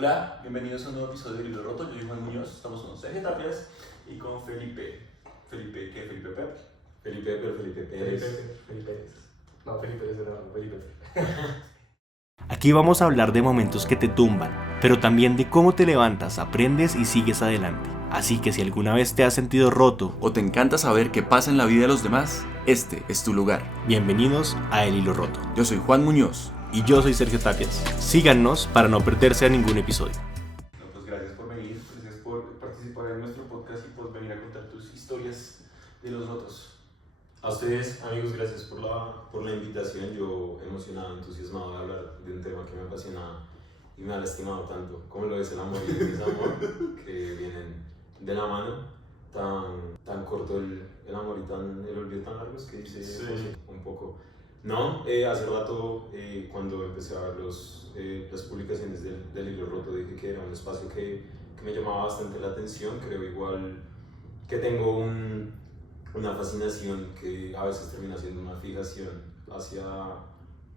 Hola, bienvenidos a un nuevo episodio de Libro Roto. Yo soy Juan Muñoz, estamos con Sergio Tapias y con Felipe. ¿Felipe qué? ¿Felipe Pep? Felipe Pérez. No, Felipe Pérez era Felipe. Aquí vamos a hablar de momentos que te tumban, pero también de cómo te levantas, aprendes y sigues adelante. Así que si alguna vez te has sentido roto o te encanta saber qué pasa en la vida de los demás, este es tu lugar. bienvenidos a El Hilo Roto. Yo soy Juan Muñoz. Y yo soy Sergio Tapias. Síganos para no perderse a ningún episodio. No, pues gracias por venir, gracias por participar en nuestro podcast y por venir a contar tus historias de los rotos. A ustedes, amigos, gracias por la invitación. Yo emocionado, entusiasmado de hablar de un tema que me apasiona y me ha lastimado tanto, como lo es el amor y el desamor, que vienen de la mano. Tan corto el amor y el olvido tan largo, es que dice Sí. un poco. No, hace rato cuando empecé a ver las publicaciones del Hilo Roto dije que era un espacio que me llamaba bastante la atención. Creo igual que tengo una fascinación que a veces termina siendo una fijación hacia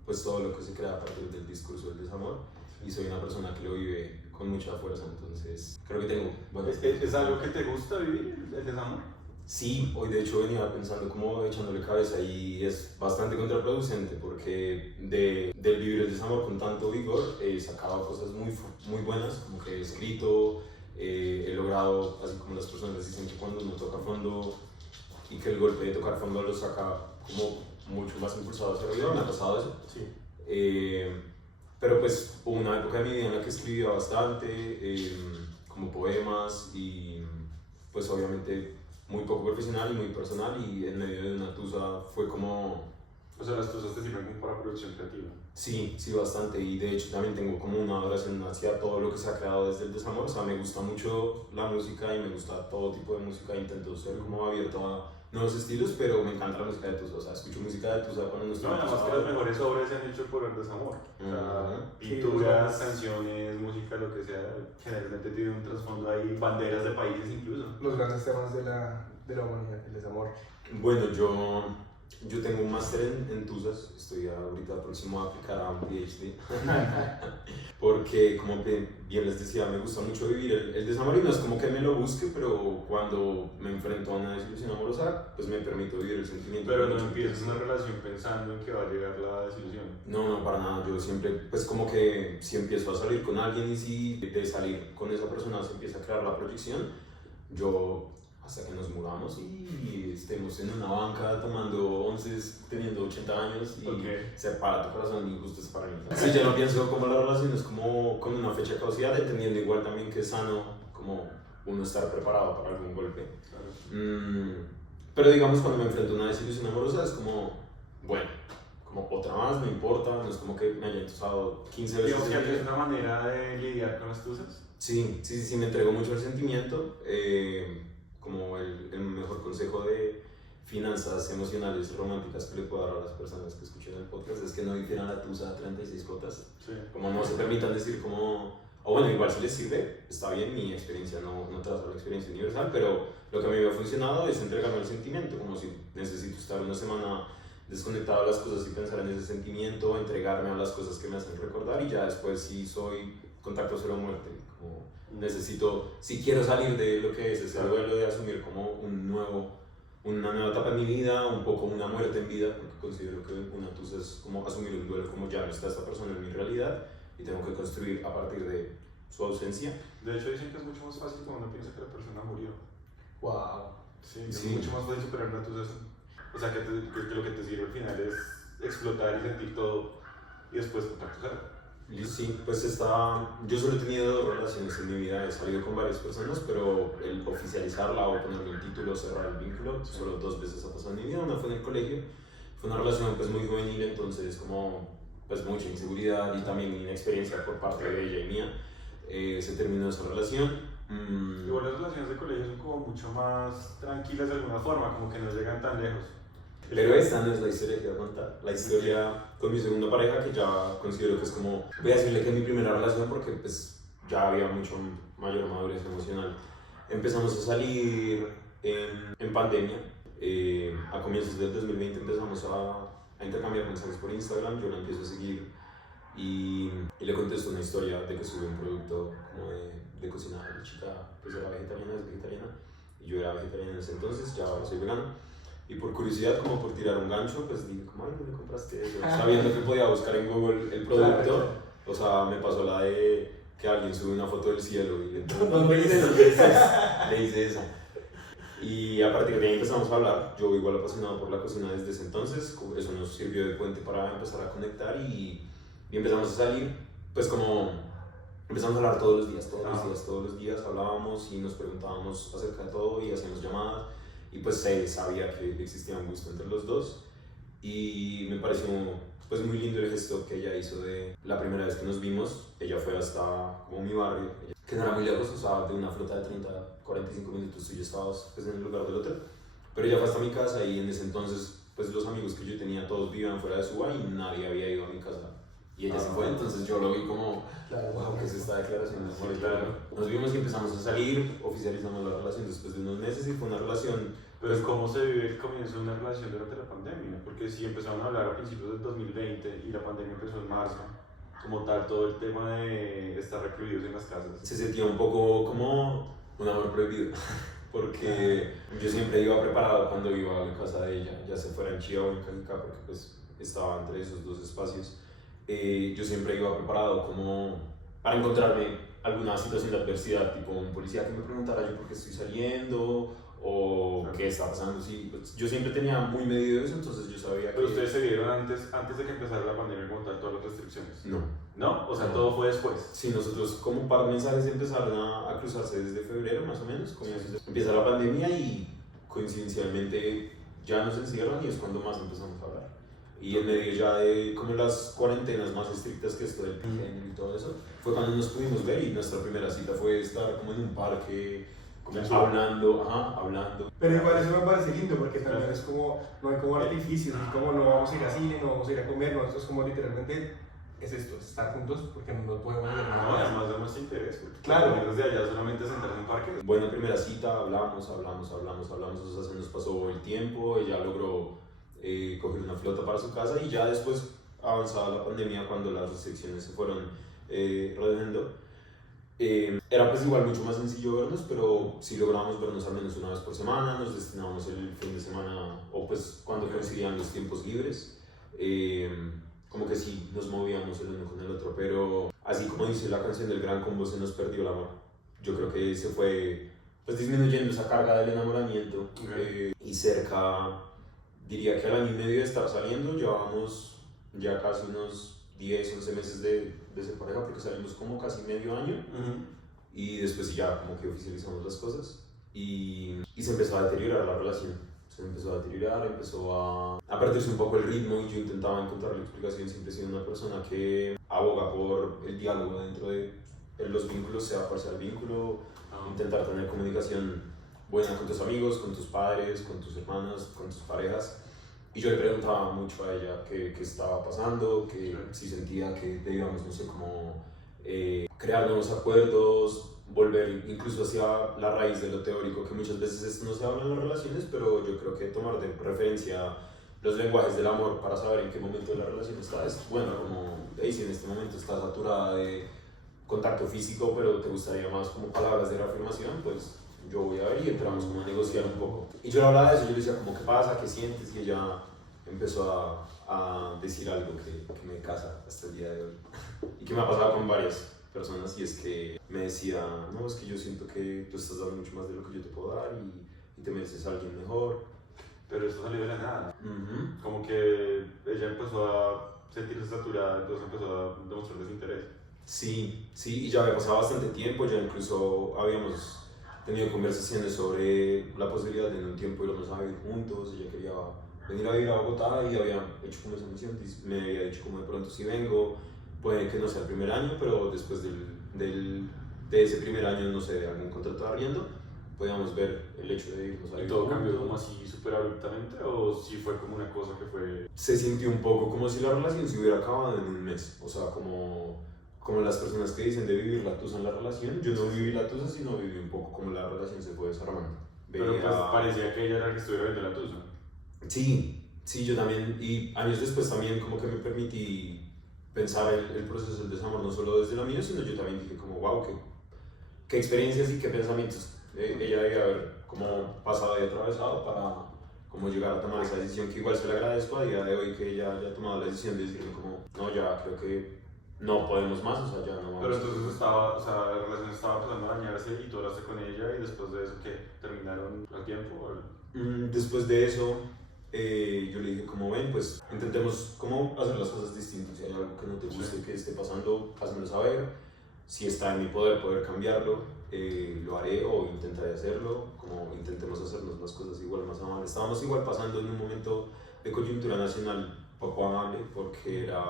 pues todo lo que se crea a partir del discurso del desamor, y soy una persona que lo vive con mucha fuerza, entonces creo que tengo buenas ¿Es algo que te gusta vivir, el desamor? Sí, hoy de hecho venía pensando como echándole cabeza y es bastante contraproducente porque del vivir el desamor con tanto vigor he sacado cosas muy buenas, como que he escrito, he logrado, así como las personas dicen que cuando uno toca fondo y que el golpe de tocar fondo lo saca como mucho más impulsado hacia arriba, me ha pasado eso. Sí. Pero pues hubo una época de mi vida en la que escribía bastante, como poemas y pues obviamente muy poco profesional y muy personal, y en medio de una tusa fue como... O sea, las cosas te sirven como para producción creativa. Sí, bastante, y de hecho también tengo como una adoración hacia todo lo que se ha creado desde el desamor. O sea, me gusta mucho la música y me gusta todo tipo de música, intento ser como abierto a nuevos estilos, pero me encanta la música de tusa. O sea, escucho música de tusa cuando no estoy No, además que las mejores obras se han hecho por el desamor. O sea, pinturas, canciones, música, lo que sea, generalmente tiene un trasfondo ahí, banderas de países incluso. Los grandes temas de la humanidad, el desamor. Bueno, yo tengo un máster en Tusas, estoy ahorita próximo a aplicar a un PhD, porque como bien les decía, me gusta mucho vivir el desamor, y no es como que me lo busque, pero cuando me enfrento a una desilusión amorosa, pues me permito vivir el sentimiento. Pero no empiezas una relación pensando en que va a llegar la desilusión. No, para nada. Yo siempre, pues como que si empiezo a salir con alguien y si de salir con esa persona se empieza a crear la proyección, yo hasta que nos mudamos y estemos en una banca tomando onces, teniendo 80 años y se para tu corazón y justo es para mí. Sí, yo no pienso como la relación es como con una fecha de caducidad, entendiendo igual también que es sano como uno estar preparado para algún golpe. Claro. Pero digamos, cuando me enfrento a una desilusión amorosa es como, bueno, como otra más, no importa, no es como que me haya entusado 15 veces. Digamos que es una manera de lidiar con las tusas. Sí, me entrego mucho al sentimiento. Como el mejor consejo de finanzas emocionales románticas que le puedo dar a las personas que escuchen el podcast es que no difieran la tusa a 36 cotas. Sí. Como no se permitan decir como, o bueno, igual si les sirve, está bien, mi experiencia no traza la experiencia universal, pero lo que a mí me ha funcionado es entregarme al sentimiento, como si necesito estar una semana desconectado a las cosas y pensar en ese sentimiento, entregarme a las cosas que me hacen recordar, y ya después si soy contacto cero muerte, como necesito, si quiero salir de lo que es ese duelo de asumir como una nueva etapa en mi vida, un poco una muerte en vida, porque considero que una tusa es como asumir un duelo, como ya no está esta persona en mi realidad y tengo que construir a partir de su ausencia. De hecho dicen que es mucho más fácil cuando uno piensa que la persona murió. Wow. Sí. Es mucho más fácil superar una tusa. O sea, que lo que te sirve al final es explotar y sentir todo y después contacto cero. Sí, pues yo solo he tenido 2 relaciones en mi vida, he salido con varias personas, pero el oficializarla o ponerle un título, cerrar el vínculo, solo 2 veces ha pasado en mi vida. Una fue en el colegio, fue una relación pues muy juvenil, entonces como pues mucha inseguridad y también inexperiencia por parte de ella y mía, se terminó esa relación. Igual las relaciones de colegio son como mucho más tranquilas de alguna forma, como que no llegan tan lejos. Pero esta no es la historia que voy a contar. La historia con mi segunda pareja, que ya considero que es como, voy a decirle que es mi primera relación porque pues ya había mucho mayor madurez emocional. Empezamos a salir en pandemia. A comienzos del 2020 empezamos a intercambiar mensajes por Instagram. Yo la empiezo a seguir y le contestó una historia de que subí un producto como de cocina. La chica pues era vegetariana, es vegetariana, y yo era vegetariano en ese entonces, ya ahora soy vegano. Y por curiosidad, como por tirar un gancho, pues dije, como, ay, ¿dónde compraste eso? Sabiendo que podía buscar en Google el producto, Claro. o sea, me pasó la de que alguien sube una foto del cielo y le le hice esa. Y a partir de ahí empezamos a hablar. Yo igual apasionado por la cocina desde ese entonces, eso nos sirvió de puente para empezar a conectar y empezamos a salir, pues como empezamos a hablar todos los días hablábamos y nos preguntábamos acerca de todo y hacíamos llamadas y pues sabía que existía un gusto entre los dos y me pareció pues muy lindo el gesto que ella hizo de la primera vez que nos vimos. Ella fue hasta como mi barrio, que no era muy lejos, o sea, de una flota de 30-45 minutos tú ya estabas pues, en el lugar del hotel, pero ella fue hasta mi casa y en ese entonces pues los amigos que yo tenía todos vivían fuera de Suba y nadie había ido a mi casa y ella se fue, entonces yo lo vi como wow, que es esta declaración de amor. Claro. Nos vimos y empezamos a salir, oficializamos la relación después de unos meses y fue una relación. Pero ¿cómo se vive el comienzo de una relación durante la pandemia? Porque si empezaron a hablar a principios del 2020 y la pandemia empezó en marzo, como tal, todo el tema de estar recluidos en las casas. Se sentía un poco como un amor prohibido, porque yo siempre iba preparado cuando iba a la casa de ella, ya se fuera en Chía o en Cajicá, porque pues estaba entre esos dos espacios. Yo siempre iba preparado como para encontrarme alguna situación de adversidad, tipo un policía que me preguntara yo por qué estoy saliendo o qué está pasando. Sí, pues, yo siempre tenía muy medido eso, entonces yo sabía que... Pero ustedes se vieron antes de que empezara la pandemia como tal, todas las restricciones. No. ¿No? O sea, No. todo fue después. Sí, nosotros como un par de mensajes empezaron a cruzarse desde febrero más o menos, empieza la pandemia y coincidencialmente ya nos encierran y es cuando más empezamos a hablar. Y en medio ya de como las cuarentenas más estrictas que esto del género y todo eso, fue cuando nos pudimos ver y nuestra primera cita fue estar como en un parque, como hablando. Pero igual eso me parece lindo porque también es como, no hay como artificios, es como no vamos a ir a cine, no vamos a ir a comer, no, esto es como literalmente, es esto, es estar juntos porque no podemos ver nada No, más. además de más interés. Claro. Desde allá solamente sentarse en un parque. Buena primera cita, hablamos, o sea, se nos pasó el tiempo, ella logró coger una flota para su casa y ya después avanzada la pandemia cuando las restricciones se fueron reduciendo. Era pues igual mucho más sencillo vernos, pero sí logramos vernos al menos una vez por semana, nos destinábamos el fin de semana o pues cuando coincidían los tiempos libres, como que sí nos movíamos el uno con el otro, pero así como dice la canción del Gran Combo, se nos perdió el amor. Yo creo que se fue pues disminuyendo esa carga del enamoramiento y cerca, diría que al año y medio de estar saliendo, llevábamos ya casi unos 10, 11 meses de ser pareja porque salimos como casi medio año y después ya como que oficializamos las cosas y se empezó a deteriorar la relación. Se empezó a deteriorar, empezó a perderse un poco el ritmo y yo intentaba encontrar la explicación. Siempre he sido una persona que aboga por el diálogo dentro de los vínculos, sea cual sea el vínculo, intentar tener comunicación buena con tus amigos, con tus padres, con tus hermanas, con tus parejas. Y yo le preguntaba mucho a ella qué estaba pasando, que si sentía que debíamos, no sé, como crear nuevos acuerdos, volver incluso hacia la raíz de lo teórico, que muchas veces esto no se habla en las relaciones, pero yo creo que tomar de referencia los lenguajes del amor para saber en qué momento de la relación está es bueno, como si en este momento está saturada de contacto físico, pero te gustaría más como palabras de reafirmación, pues yo voy a ver y entramos como a negociar un poco. Y yo le hablaba de eso, yo le decía como, ¿qué pasa? ¿Qué sientes? Y ella empezó a decir algo que me casa hasta el día de hoy y que me ha pasado con varias personas, y es que me decía, no, es que yo siento que tú estás dando mucho más de lo que yo te puedo dar y te mereces a alguien mejor. Pero esto salió de la nada. Como que ella empezó a sentirse saturada, entonces empezó a demostrar desinterés. Sí, y ya había pasado bastante tiempo, ya incluso habíamos tenido conversaciones sobre la posibilidad de en un tiempo irnos a vivir juntos. Ella quería venir a vivir a Bogotá y había hecho como esa mención, me había dicho como de pronto si vengo, puede que no sea el primer año, pero después de ese primer año, no sé, de algún contrato de arriendo, podíamos ver el hecho de irnos a vivir. ¿Y todo cambió como así súper abruptamente o sí fue como una cosa que fue...? Se sintió un poco como si la relación se hubiera acabado en un mes, o sea, como las personas que dicen de vivir la tusa en la relación. Yo no viví la tusa, sino viví un poco como la relación se fue desarmando. Pero pues parecía que ella era la que estuviera viendo la tusa. Sí, yo también, y años después también como que me permití pensar el proceso del desamor no solo desde lo mío, sino yo también dije como, wow, qué experiencias y qué pensamientos ella debe haber como pasado y atravesado para como llegar a tomar esa decisión, que igual se le agradezco a día de hoy que ella haya tomado la decisión de decirme como, no, ya creo que no podemos más, o sea, ya no vamos. Pero entonces estaba, o sea, la relación estaba empezando a dañarse y tú hablaste con ella y después de eso, ¿qué? ¿Terminaron al tiempo? ¿O? Después de eso, yo le dije como, ven, pues intentemos cómo hacer las cosas distintas. Si hay algo que no te guste, que esté pasando, házmelo saber. Si está en mi poder cambiarlo, lo haré o intentaré hacerlo. Como intentemos hacernos las cosas igual, más amables. Estábamos igual pasando en un momento de coyuntura nacional poco amable porque era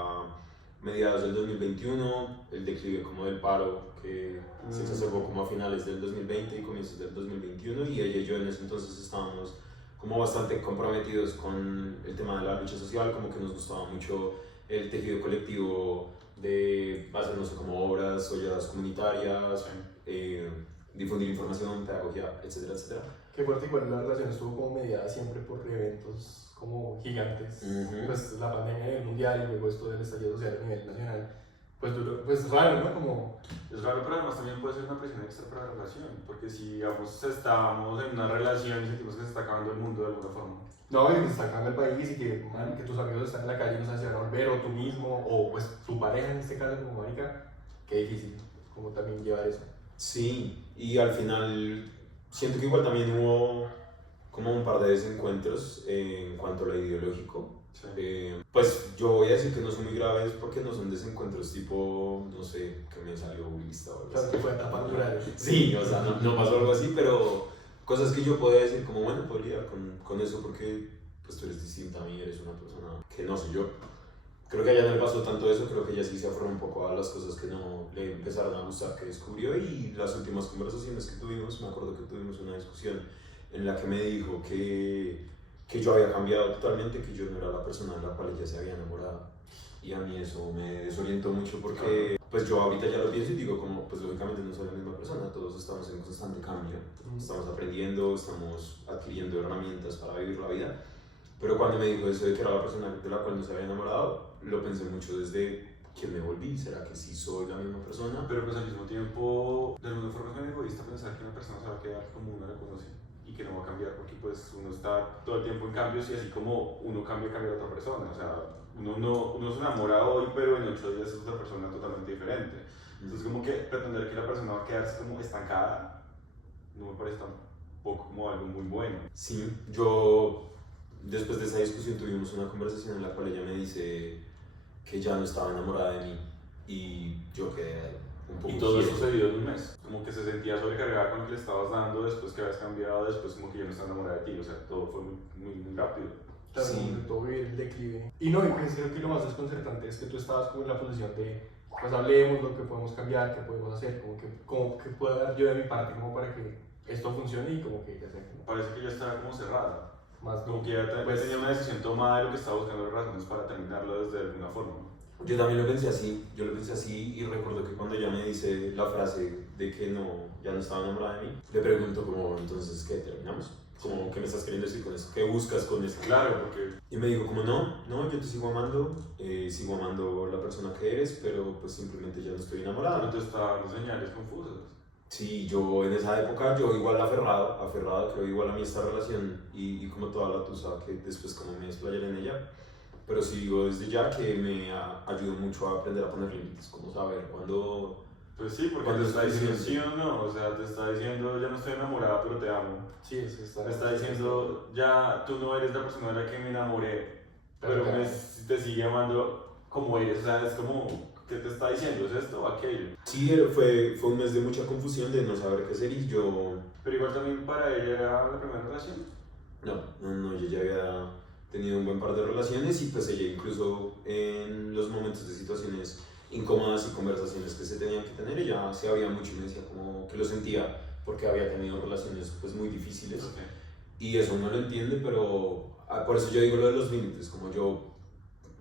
mediados del 2021, el declive como del paro que se exacerbó como a finales del 2020 y comienzos del 2021, y ella y yo en ese entonces estábamos como bastante comprometidos con el tema de la lucha social, como que nos gustaba mucho el tejido colectivo de hacer, no sé, como obras, ollas comunitarias, difundir información, pedagogía, etcétera, etcétera. Qué fuerte, igual la relación estuvo como mediada siempre por eventos como gigantes, pues la pandemia a nivel mundial y luego esto del estallido social a nivel nacional, pues duro, pues raro, ¿no? Como... Es raro, pero además también puede ser una presión extra para la relación, porque si, digamos, estamos en una relación y sentimos que se está acabando el mundo de alguna forma. No, y que está acabando el país y que, man, que tus amigos están en la calle y no saben si van a volver, o tú mismo, o pues tu pareja en este caso como marica, qué difícil, como también llevar eso. Sí, y al final siento que igual también hubo como un par de desencuentros en cuanto a lo ideológico. Sí. Pues yo voy a decir que no son muy graves porque no son desencuentros tipo, no sé, que me salió lista o algo Claro, así. que fue etapa natural. Sí, o sea, no pasó algo así, pero cosas que yo podía decir como, bueno, puedo lidiar con eso porque pues tú eres distinta a mí, eres una persona que no soy yo. Creo que a ella no le pasó tanto eso, creo que ella sí se aferró un poco a las cosas que no le empezaron a gustar, que descubrió, y las últimas conversaciones que tuvimos, me acuerdo que tuvimos una discusión en la que me dijo que yo había cambiado totalmente, que yo no era la persona de la cual ella se había enamorado. Y a mí eso me desorientó mucho porque pues yo ahorita ya lo pienso y digo como pues lógicamente no soy la misma persona, todos estamos en constante cambio, estamos aprendiendo, estamos adquiriendo herramientas para vivir la vida, pero cuando me dijo eso de que era la persona de la cual no se había enamorado, lo pensé mucho desde que me volví, ¿será que sí soy la misma persona? Pero pues al mismo tiempo, de alguna forma es muy egoísta pensar que una persona se va a quedar como uno la conoce y que no va a cambiar, porque pues uno está todo el tiempo en cambios y así como uno cambia a otra persona, o sea, uno se enamora hoy, pero en 8 días es otra persona totalmente diferente. Entonces como que pretender que la persona va a quedarse como estancada, no me parece tampoco como algo muy bueno. Sí, yo después de esa discusión tuvimos una conversación en la cual ella me dice que ya no estaba enamorada de mí y yo quedé un poco Y todo eso quieto. sucedió en un mes, como que se sentía sobrecargada con lo que le estabas dando, después que habías cambiado, después como que ya no está enamorada de ti, o sea, todo fue muy rápido. Claro, Sí. como que todo vivir el declive. Y no, y pues creo que lo más desconcertante es que tú estabas como en la posición de, pues hablemos lo que podemos cambiar, qué podemos hacer, como que puedo dar yo de mi parte como para que esto funcione y como que ya sea como Parece que ya estaba como cerrada, más como que ya pues, tenía una decisión tomada de lo que estaba buscando las razones para terminarlo desde alguna forma. Yo también lo pensé así, y recuerdo que cuando ella me dice la frase de que ya no estaba enamorada de mí, le pregunto como, entonces, ¿qué, terminamos? Como, ¿qué me estás queriendo decir con eso? ¿Qué buscas con eso? Claro, porque Y me dijo como, no, yo te sigo amando la persona que eres, pero pues simplemente ya no estoy enamorada. no te está dando señales confusas. Sí, yo en esa época, yo igual aferrado, creo igual a mí esta relación y como toda la tusa que después como me desplayaré en ella, pero sí digo desde ya que me ayudó mucho a aprender a poner límites, como saber cuándo... Pues sí, porque Cuando te está estoy diciendo diciendo- sí o no, o sea, te está diciendo ya no estoy enamorada pero te amo. sí, eso está. Te está diciendo ya tú no eres la persona de la que me enamoré, pero te sigue amando como eres, o sea, es como, ¿qué te está diciendo? ¿Es esto o aquello? Sí, fue un mes de mucha confusión, de no saber qué hacer y yo... Pero igual también para ella era la primera relación. No, yo ya había tenido un buen par de relaciones y pues ella incluso en los momentos de situaciones incómodas y conversaciones que se tenían que tener, ella se abría mucho y me decía como que lo sentía porque había tenido relaciones pues muy difíciles. Okay. Y eso no lo entiende, pero por eso yo digo lo de los límites, como yo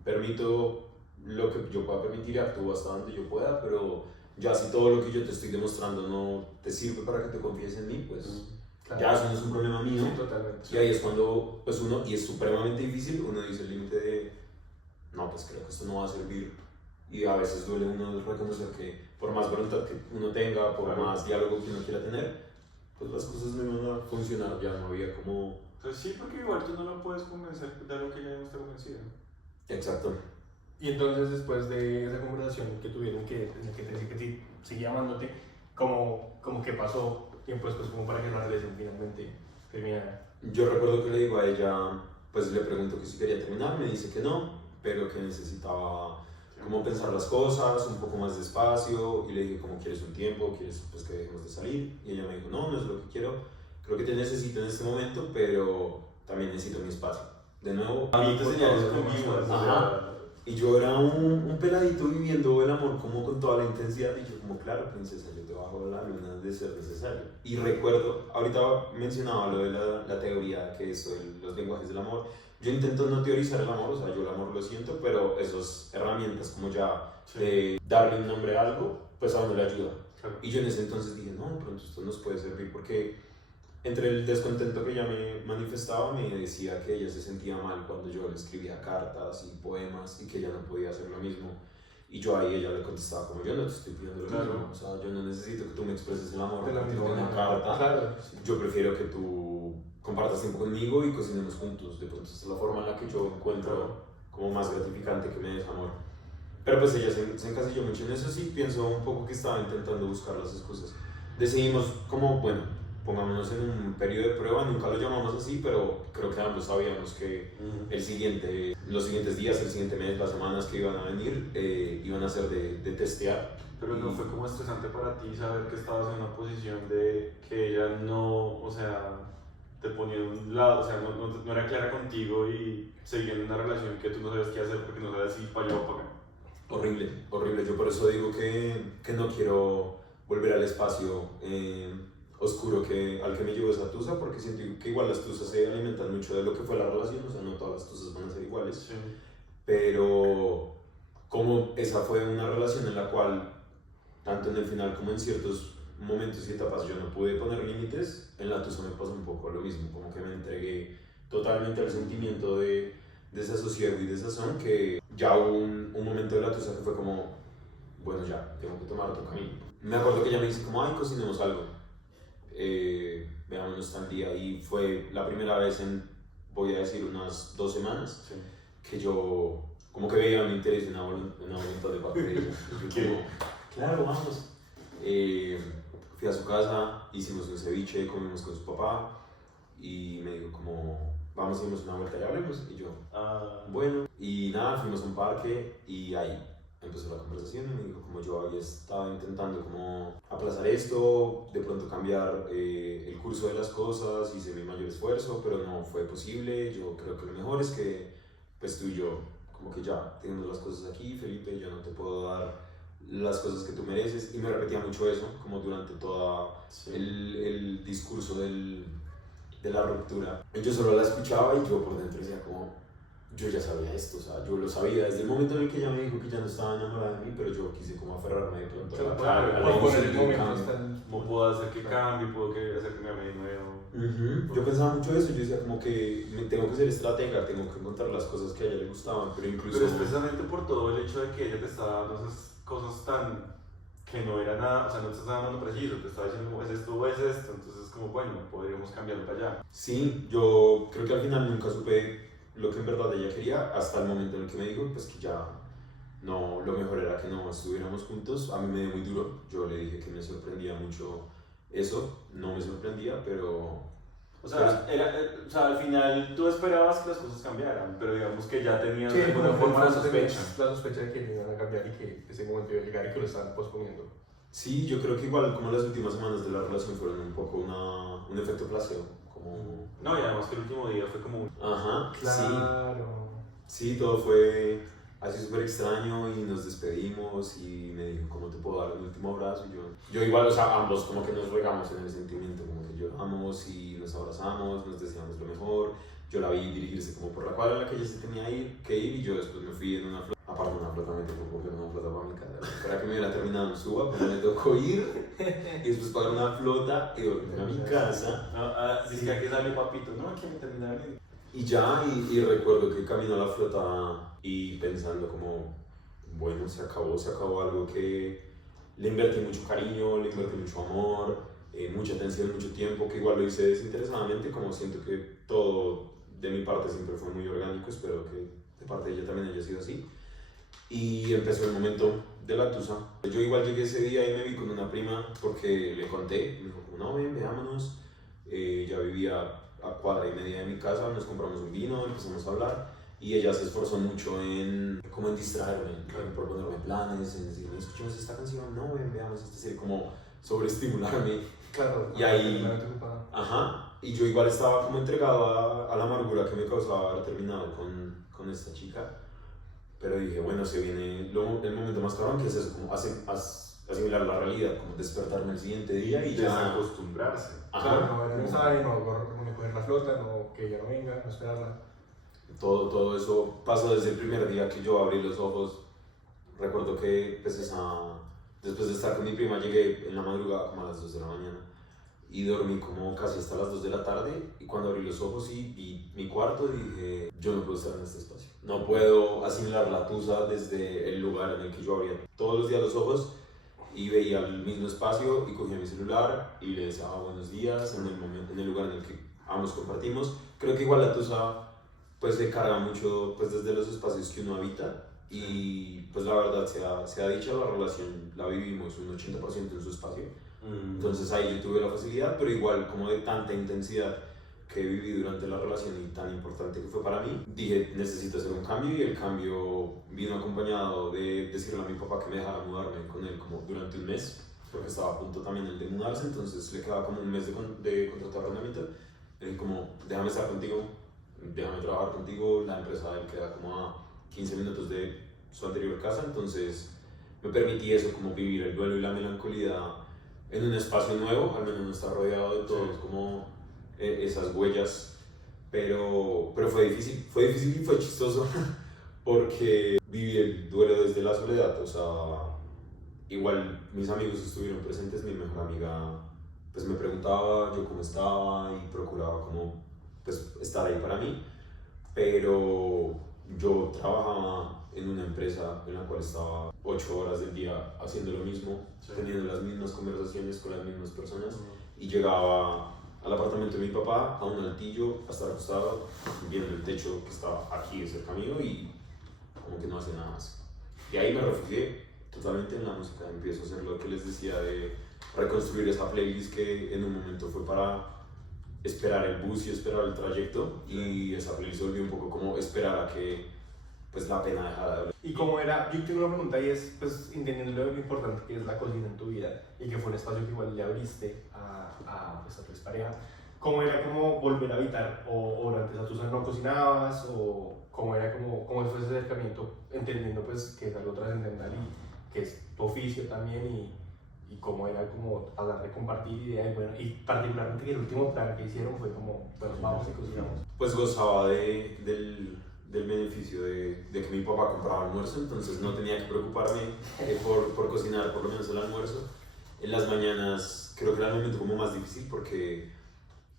permito lo que yo pueda permitir y actúo hasta donde yo pueda, pero ya si todo lo que yo te estoy demostrando no te sirve para que te confíes en mí, pues Claro. ya eso no es un problema mío. Sí, totalmente. Y ahí es cuando pues uno, y es supremamente difícil, uno dice el límite de no, pues creo que esto no va a servir Y a veces duele uno reconocer que por más voluntad que uno tenga, por más diálogo que uno quiera tener, pues las cosas no iban a funcionar, ya no había como... Pues sí, porque igual tú no lo puedes convencer de algo que ya no está convencido. Exacto. Y entonces después de esa conversación que tuvieron, en la que te decía que sí, seguía amándote, como que pasó tiempo después como para que la relación finalmente terminara. Yo recuerdo que le digo a ella, pues le pregunto que si quería terminar, me dice que no, pero que necesitaba como pensar las cosas un poco más despacio, y le dije como quieres un tiempo, quieres pues que dejemos de salir, y ella me dijo no, no es lo que quiero, creo que te necesito en este momento, pero también necesito mi espacio. De nuevo, Señales conmigo. Ajá. Y yo era un peladito viviendo el amor como con toda la intensidad, y yo como, claro, princesa, yo te bajo la luna de ser necesario. Y recuerdo, ahorita mencionaba lo de la teoría, que es los lenguajes del amor. Yo intento no teorizar el amor, o sea, yo el amor lo siento, pero esas herramientas como ya de darle un nombre a algo, pues a uno le ayuda. Claro. Y yo en ese entonces dije, no, de pronto esto nos puede servir, porque entre el descontento que ella me manifestaba, me decía que ella se sentía mal cuando yo le escribía cartas y poemas y que ella no podía hacer lo mismo. Y yo ahí ella le contestaba como, yo no te estoy pidiendo lo mismo, o sea, yo no necesito que tú me expreses el amor De la a partir misma de una manera. carta. Claro. Yo prefiero que tú compartas tiempo conmigo y cocinemos juntos. De pronto esta es la forma en la que yo encuentro como más gratificante que me des amor. Pero pues ella se encasilló mucho en eso, sí, pienso un poco que estaba intentando buscar las excusas. Decidimos como, bueno, pongámonos en un periodo de prueba, nunca lo llamamos así, pero creo que ambos sabíamos que los siguientes días, el siguiente mes, las semanas que iban a venir, iban a ser de testear. Pero no fue como estresante para ti saber que estabas en una posición de que ella no, o sea, te ponía de un lado, o sea, no era clara contigo y seguía en una relación que tú no sabes qué hacer porque no sabes si para allá o para acá. Horrible, horrible. Yo por eso digo que no quiero volver al espacio oscuro al que me llevó esa tusa, porque siento que igual las tusas se alimentan mucho de lo que fue la relación, o sea, no todas las tusas van a ser iguales, Sí. pero como esa fue una relación en la cual, tanto en el final como en ciertos momentos y etapas, yo no pude poner límites, en la tusa me pasó un poco lo mismo, como que me entregué totalmente al sentimiento de desasosiego y desazón, que ya hubo un momento de la tusa que fue como, bueno, ya, tengo que tomar otro camino. Me acuerdo que ella me dice como, ay, cocinemos algo. Veámonos tal día, y fue la primera vez en, voy a decir, unas 2 semanas, Sí. que yo como que veía un interés y una voluntad de parte de ella. Y yo como, claro, vamos. Fui a su casa, hicimos un ceviche, comimos con su papá, y me dijo como, vamos a irnos una vuelta y hablemos. Y yo, bueno, y nada, fuimos a un parque y ahí empezó la conversación, y me dijo como yo había estado intentando como aplazar esto, de pronto cambiar el curso de las cosas, hice mi mayor esfuerzo, pero no fue posible. Yo creo que lo mejor es que pues tú y yo como que ya tenemos las cosas aquí, Felipe, yo no te puedo dar las cosas que tú mereces, y me repetía mucho eso como durante todo el discurso de la ruptura. Yo solo la escuchaba y yo por dentro decía como, yo ya sabía esto, o sea, yo lo sabía desde el momento en el que ella me dijo que ya no estaba enamorada de mí, pero yo quise como aferrarme de pronto a la por ilusión el de un momento cambio. están... ¿Cómo puedo hacer que cambie? ¿Puedo hacer que me ame de nuevo? Yo pensaba mucho eso, yo decía como que me tengo que ser estratega, tengo que encontrar las cosas que a ella le gustaban, pero incluso... Pero es precisamente por todo el hecho de que ella te estaba dando esas cosas tan que no era nada, o sea, no te estaba dando preciso, te estaba diciendo como es esto o es esto, entonces como bueno, podríamos cambiarlo para allá. Sí, yo creo que al final nunca supe lo que en verdad ella quería, hasta el momento en el que me dijo pues que ya no, lo mejor era que no estuviéramos juntos. A mí me dio muy duro, yo le dije que me sorprendía mucho eso, no me sorprendía, pero... O sea, al final tú esperabas que las cosas cambiaran, pero digamos que ya tenías Sí, de alguna forma la sospecha. La sospecha de que iban a cambiar y que ese momento iba a llegar y que lo estaban posponiendo. Sí, yo creo que igual como las últimas semanas de la relación fueron un poco un efecto placebo, como... No, y además que el último día fue como un... Ajá, Claro. sí, todo fue así súper extraño, y nos despedimos y me dijo, ¿cómo te puedo dar un último abrazo? Y yo igual, o sea, ambos como que nos regamos en el sentimiento, como que lloramos y nos abrazamos, nos deseamos lo mejor. Yo la vi dirigirse como por la cuadra en la que ella se tenía que ir, y yo después me fui en una flota. Aparte, una flota me tocó coger una flota para mi casa. Para que me hubiera terminado en Suba, pues me tocó ir y después pagar una flota y volver a mi casa. Dice que aquí sale papito, no, que me terminaron. Y ya, y recuerdo que camino a la flota y pensando como, bueno, se acabó algo que le invertí mucho cariño, le invertí mucho amor, mucha atención, mucho tiempo, que igual lo hice desinteresadamente, como siento que todo de mi parte siempre fue muy orgánico, espero que de parte de ella también haya sido así. Y empezó el momento de la tusa. Yo igual llegué ese día y me vi con una prima porque le conté, me dijo como no, ven, veámonos. Ya vivía a cuadra y media de mi casa, nos compramos un vino, empezamos a hablar y ella se esforzó mucho en como en distraerme, en proponerme planes, en decirme escuchemos esta canción, no, ven, veamos esta serie, como sobreestimularme. Claro, Y ahí, la mente ocupada. ajá, y yo igual estaba como entregado a la amargura que me causaba haber terminado con esta chica. Pero dije, bueno, se viene el momento más cabrón, que es eso, como asimilar la realidad, como despertarme el siguiente día y ya... Desacostumbrarse. Claro, no como mensaje, no coger la flota, no que ella no venga, no esperarla. todo eso pasó desde el primer día que yo abrí los ojos. Recuerdo que pues después de estar con mi prima llegué en la madrugada como a las 2 de la mañana y dormí como casi hasta las 2 de la tarde y cuando abrí los ojos y vi mi cuarto dije, yo no puedo estar en este espacio. No puedo asimilar la tusa desde el lugar en el que yo abría todos los días los ojos y veía el mismo espacio y cogía mi celular y le deseaba buenos días en el lugar en el que ambos compartimos. Creo que igual la tusa pues se carga mucho pues desde los espacios que uno habita y pues la verdad sea dicha, la relación la vivimos un 80% en su espacio. Entonces ahí yo tuve la facilidad, pero igual como de tanta intensidad que viví durante la relación y tan importante que fue para mí, dije necesito hacer un cambio y el cambio vino acompañado de decirle a mi papá que me dejara mudarme con él como durante un mes, porque estaba a punto también el de mudarse, entonces le quedaba como un mes de contrato de arrendamiento. Le dije como déjame estar contigo, déjame trabajar contigo, la empresa de él queda como a 15 minutos de su anterior casa, entonces me permití eso, como vivir el duelo y la melancolía en un espacio nuevo, al menos no estar rodeado de todos como esas huellas, pero fue difícil y fue chistoso porque viví el duelo desde la soledad, o sea, igual mis amigos estuvieron presentes, mi mejor amiga pues me preguntaba yo cómo estaba y procuraba como pues estar ahí para mí, pero yo trabajaba en una empresa en la cual estaba 8 horas del día haciendo lo mismo, teniendo las mismas conversaciones con las mismas personas y llegaba al apartamento de mi papá, a un altillo, a estar acostado, viendo el techo que estaba aquí cerca mío y como que no hacía nada más. Y ahí me refugié totalmente en la música, empiezo a hacer lo que les decía de reconstruir esa playlist que en un momento fue para esperar el bus y esperar el trayecto y esa playlist se volvió un poco como esperar a que pues la pena dejara de hablar. ¿Y cómo era? Yo tengo una pregunta y es, pues, entendiendo lo importante que es la cocina en tu vida y que fue un espacio que igual le abriste pues, a tu expareja, ¿cómo era como volver a habitar? ¿O durante esa tusa no cocinabas? ¿O cómo era cómo fue ese acercamiento, entendiendo pues que es algo trascendental y que es tu oficio también y cómo era como pasar de compartir ideas y bueno, y particularmente que el último plan que hicieron fue como, bueno, vamos y cocinamos? Pues gozaba del beneficio de que mi papá compraba almuerzo, entonces no tenía que preocuparme por cocinar por lo menos el almuerzo. En las mañanas creo que era el momento como más difícil porque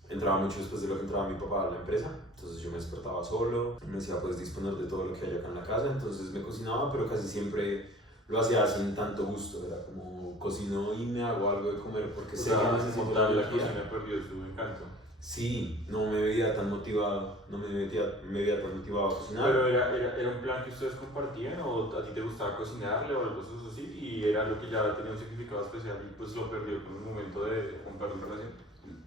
entraba mucho después de lo que entraba mi papá a la empresa, entonces yo me despertaba solo, me decía puedes disponer de todo lo que hay acá en la casa, entonces me cocinaba, pero casi siempre lo hacía sin tanto gusto, era como cocino y me hago algo de comer porque sé que necesito la energía. cocina perdió su encanto. Sí, no me veía tan motivado, no me veía tan motivado a cocinar. Pero era un plan que ustedes compartían o a ti te gustaba cocinarle o algo así y era algo que ya tenía un significado especial y pues lo perdió con un momento de romper la relación.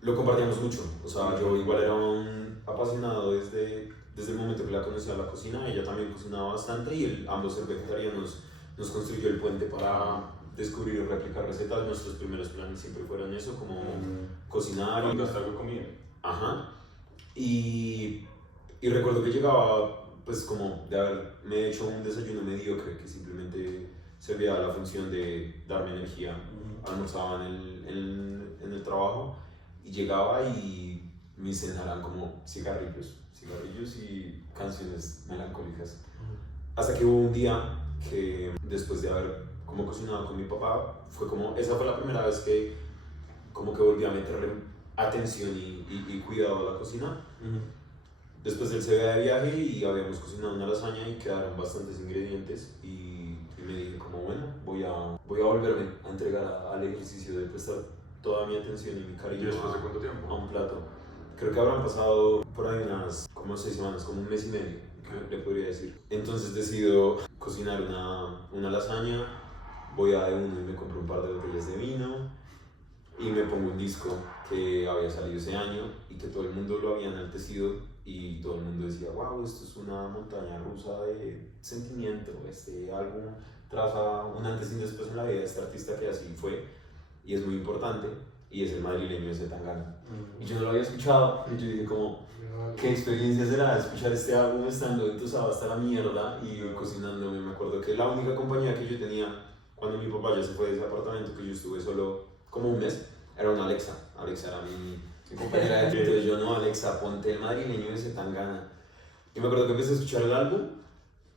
Lo compartíamos mucho, o sea, yo igual era un apasionado desde el momento que la conocí a la cocina, ella también cocinaba bastante y ambos ser vegetarianos nos construyó el puente para descubrir y replicar recetas. Nuestros primeros planes siempre fueron eso, como cocinar y... Hasta algo comida. Ajá. Y recuerdo que llegaba, pues como de haberme hecho un desayuno mediocre que simplemente servía a la función de darme energía. Almorzaba en el trabajo y llegaba y mis cenas eran como cigarrillos y canciones melancólicas. Hasta que hubo un día que después de haber como cocinado con mi papá, esa fue la primera vez que como que volví a meterle atención y cuidado a la cocina. Después él se iba de viaje y habíamos cocinado una lasaña y quedaron bastantes ingredientes y me dije como, bueno, voy a volverme a entregar al ejercicio de prestar toda mi atención y mi ¿Y cariño después de cuánto a tiempo? un plato. Creo que habrán pasado por ahí unas como 6 semanas, como un mes y medio, le podría decir. Entonces decido cocinar una lasaña, voy a de uno y me compro un par de botellas de vino y me pongo un disco que había salido ese año y que todo el mundo lo había enaltecido y todo el mundo decía, wow, esto es una montaña rusa de sentimiento, este álbum traza un antes y un después en la vida de este artista que así fue y es muy importante y es el madrileño ese Tangana. Y yo no lo había escuchado y yo dije como, ¿qué experiencia será escuchar este álbum estando entusado hasta la mierda y cocinándome? Me acuerdo que la única compañía que yo tenía cuando mi papá ya se fue de ese apartamento, que yo estuve solo como un mes, era una Alexa. Alexa era mi compañera de entonces yo no, Alexa, ponte el madrileño ese Tangana. Y me acuerdo que empecé a escuchar el álbum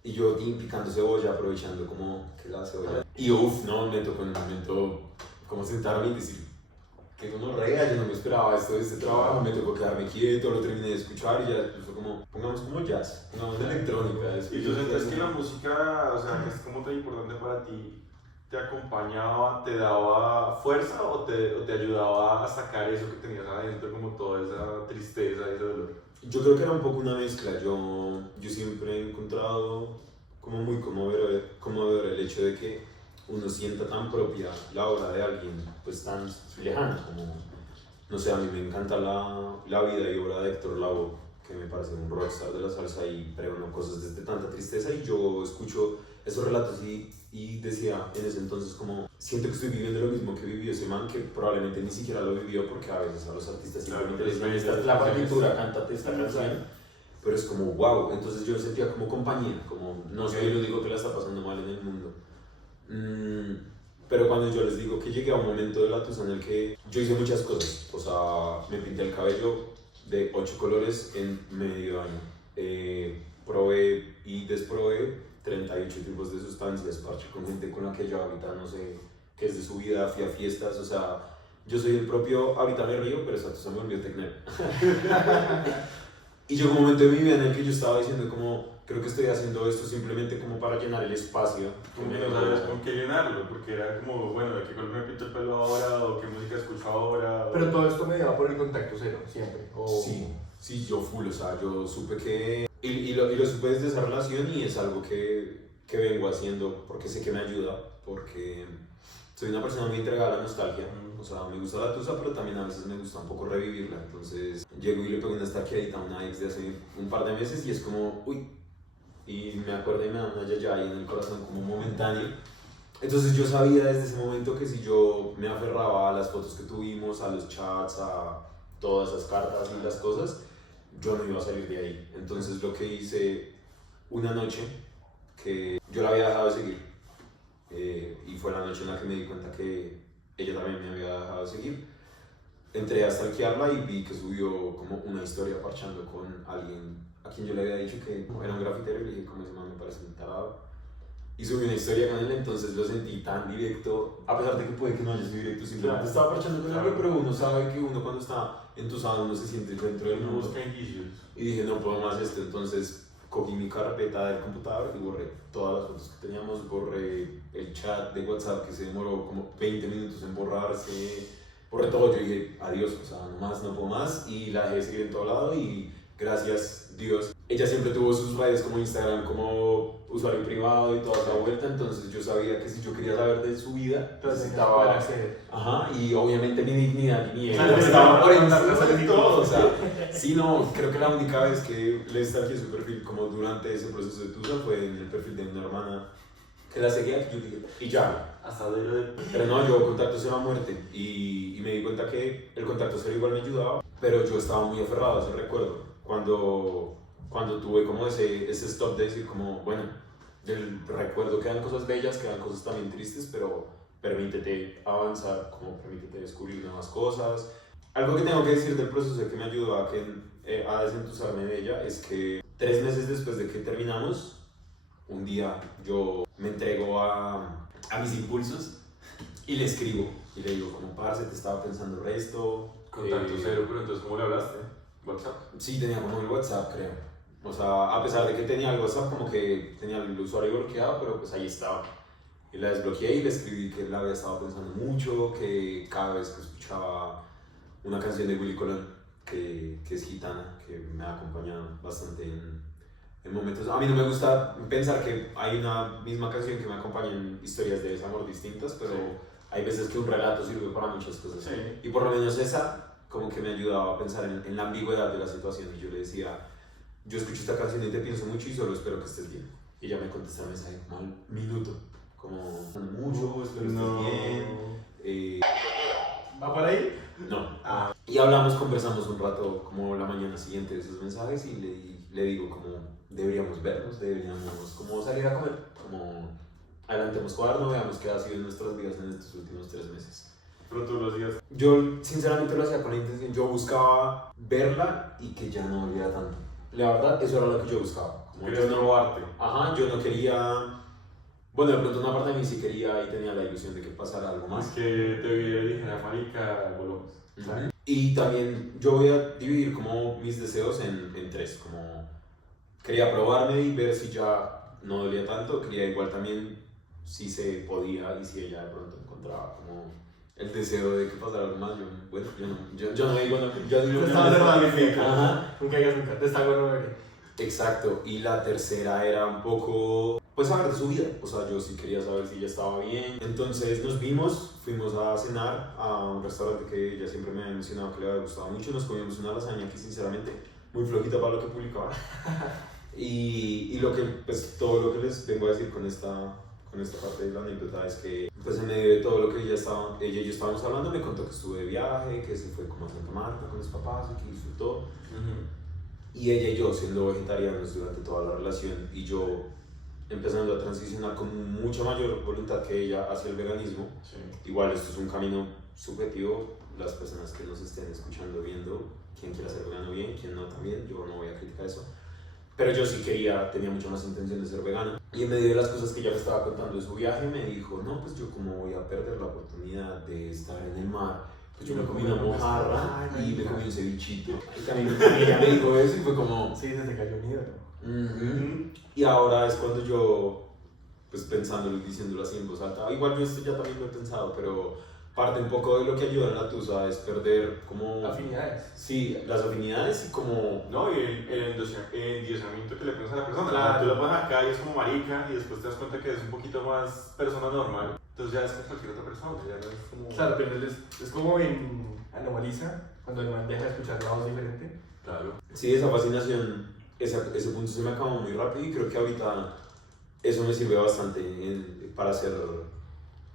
y yo picando cebolla, aprovechando como que la cebolla. Y uff, no, me tocó en un momento como sentarme y decir, que uno reía, yo no me esperaba esto de este trabajo, me tocó quedarme quieto, lo terminé de escuchar y ya después fue como, pongamos como jazz, pongamos electrónica. ¿Y tú sientes que la música, o sea, que es como tan importante para ti, te acompañaba, te daba fuerza o te ayudaba a sacar eso que tenías adentro, como toda esa tristeza y ese dolor? Yo creo que era un poco una mezcla, yo siempre he encontrado como muy conmovedor el hecho de que uno sienta tan propia la obra de alguien pues tan lejana como, no sé, a mí me encanta la vida y obra de Héctor Lavoe, que me parece un rockstar de la salsa y pregonó cosas desde tanta tristeza y yo escucho esos relatos y decía en ese entonces como, siento que estoy viviendo lo mismo que vivió ese man, que probablemente ni siquiera lo vivió porque a veces a los artistas simplemente les dicen, esta es la partitura, cántate esta canción, pero es como wow, entonces yo sentía como compañía, como no soy el único que la está pasando mal en el mundo. Pero cuando yo les digo que llegué a un momento de la tusa en el que yo hice muchas cosas, o sea, me pinté el cabello de 8 colores en medio año, probé y desprobé 38 tipos de sustancias, parché con gente con la que yo ahorita no sé qué es de su vida, fui a fiestas, o sea, yo soy el propio, ahorita me río, pero esa tusa me volvió tecnero. Y llegó un momento de mi vida en el que yo estaba diciendo como, creo que estoy haciendo esto simplemente como para llenar el espacio. Como que no sabías con qué llenarlo, porque era como, bueno, ¿de qué color me pinto el pelo ahora? ¿O qué música escucho ahora? Pero todo esto me lleva por el contacto cero, siempre. Sí, yo full, o sea, yo supe que, y lo supe desde esa relación y es algo que vengo haciendo porque sé que me ayuda, porque soy una persona muy entregada a la nostalgia, o sea, me gusta la tusa, pero también a veces me gusta un poco revivirla, entonces llego y le pego una stalkeadita a una ex de hace un par de meses y es como, uy, y me acuerdo y me da una yaya ahí en el corazón como momentáneo. Entonces yo sabía desde ese momento que si yo me aferraba a las fotos que tuvimos, a los chats, a todas esas cartas y las cosas, yo no iba a salir de ahí. Entonces lo que hice una noche, que yo la había dejado de seguir, y fue la noche en la que me di cuenta que ella también me había dejado de seguir, entré a stalkearla y vi que subió como una historia parchando con alguien a quien yo le había dicho que era un grafitero y le dije como ese man me parece un tarado y subí una historia con él, entonces lo sentí tan directo, a pesar de que puede que no haya sido directo, simplemente estaba parchando con él, pero uno sabe que uno cuando está entusado uno se siente dentro del No mundo busca indicios. y dije no puedo más esto, entonces cogí mi carpeta del computador y borré todas las fotos que teníamos, borré el chat de WhatsApp que se demoró como 20 minutos en borrarse, borré todo, yo dije adiós, o sea, no más, no puedo más y la dejé seguir en todo lado y gracias Dios. Ella siempre tuvo sus redes como Instagram, como usuario privado y toda esa vuelta, entonces yo sabía que si yo quería saber de su vida, necesitaba... Ajá, y obviamente mi dignidad y mi ego estaba por encima de todo, o sea, sí, no, creo que la única vez que le stalkeé su perfil como durante ese proceso de tusa fue en el perfil de una hermana que la seguía, que yo dije, y ya. Hasta de... Pero no, yo contacto cero a muerte y me di cuenta que el contacto cero igual me ayudaba, pero yo estaba muy aferrado a ese recuerdo. Cuando tuve como ese stop de decir como, bueno, del recuerdo quedan cosas bellas, quedan cosas también tristes, pero permítete avanzar, como permítete descubrir nuevas cosas. Algo que tengo que decir del proceso que me ayudó a desentusarme de ella es que 3 meses después de que terminamos, un día yo me entrego a mis impulsos y le escribo y le digo como, parce, te estaba pensando resto. Contacto cero, pero entonces ¿cómo le hablaste? ¿WhatsApp? Sí, tenía como el WhatsApp, creo. O sea, a pesar de que tenía el WhatsApp, como que tenía el usuario bloqueado, pero pues ahí estaba. Y la desbloqueé y le escribí que la había estado pensando mucho, que cada vez que escuchaba una canción de Willy Colón, que es gitana, que me ha acompañado bastante en momentos. A mí no me gusta pensar que hay una misma canción que me acompaña en historias de desamor distintas, pero hay veces que un relato sirve para muchas cosas. Sí. Y por lo menos esa, como que me ayudaba a pensar en la ambigüedad de la situación. Y yo le decía, yo escucho esta canción y te pienso mucho y solo espero que estés bien. Y ella me contesta el mensaje como al minuto, como mucho, espero que estés bien. ¿Va para ahí? No. Y hablamos, conversamos un rato como la mañana siguiente de esos mensajes y le digo como deberíamos vernos, deberíamos como salir a comer, como adelantemos cuaderno, veamos qué ha sido en nuestras vidas en estos últimos 3 meses. Pero tú los días. Yo sinceramente lo hacía con la intención, yo buscaba verla y que ya no volviera tanto. La verdad, eso era lo que yo buscaba. Como Querías yo no, robarte. ajá, yo no quería, bueno, de pronto una parte de mí sí quería y tenía la ilusión de que pasara algo más. Más que te viera y dijera, marica, volvamos. Ujú. Y también yo voy a dividir como mis deseos en 3, como quería probarme y ver si ya no dolía tanto, quería igual también si se podía y si ella de pronto encontraba como el deseo de que pasara algo más. Yo no digo, yo digo Estaba cerrado el fico. Ajá. Nunca digas nunca, te está bueno, bebé. Exacto, y la tercera era un poco, pues saber de su vida, o sea, yo sí quería saber si ella estaba bien. Entonces nos vimos, fuimos a cenar a un restaurante que ella siempre me había mencionado que le había gustado mucho, nos comimos una lasaña que sinceramente muy flojita para lo que publicaba. y lo que, pues todo lo que les vengo a decir con esta parte de la anécdota es que, pues en medio de todo lo que ella y yo estábamos hablando, me contó que estuve de viaje, que se fue como a Santa Marta con los papás y que disfrutó. Y ella y yo siendo vegetarianos durante toda la relación y yo empezando a transicionar con mucha mayor voluntad que ella hacia el veganismo. Sí. Igual esto es un camino subjetivo, las personas que nos estén escuchando, viendo, quien quiera ser vegano bien, quien no también, yo no voy a criticar eso. Pero yo sí tenía mucha más intención de ser vegano. Y en medio de las cosas que ella me estaba contando de su viaje, me dijo, no, pues yo como voy a perder la oportunidad de estar en el mar, pues yo me comí una mojarra y me comí un cevichito. Y también ella me dijo eso y fue como... Sí, se te cayó un ídolo. Y ahora es cuando yo, pues pensándolo y diciéndolo así en voz alta, igual yo esto ya también lo he pensado, pero parte un poco de lo que ayuda en la tusa es perder como... Afinidades. Sí, las afinidades y como... No, y el endiosamiento que le pones a la persona. Claro. Tú la pones acá y es como marica y después te das cuenta que es un poquito más persona normal. Entonces ya es como cualquier otra persona, ya no es como... Claro, pero es como en Anomaliza, cuando el man deja de escuchar la voz diferente. Claro. Sí, esa fascinación, ese punto se me acabó muy rápido y creo que ahorita eso me sirve bastante para ser,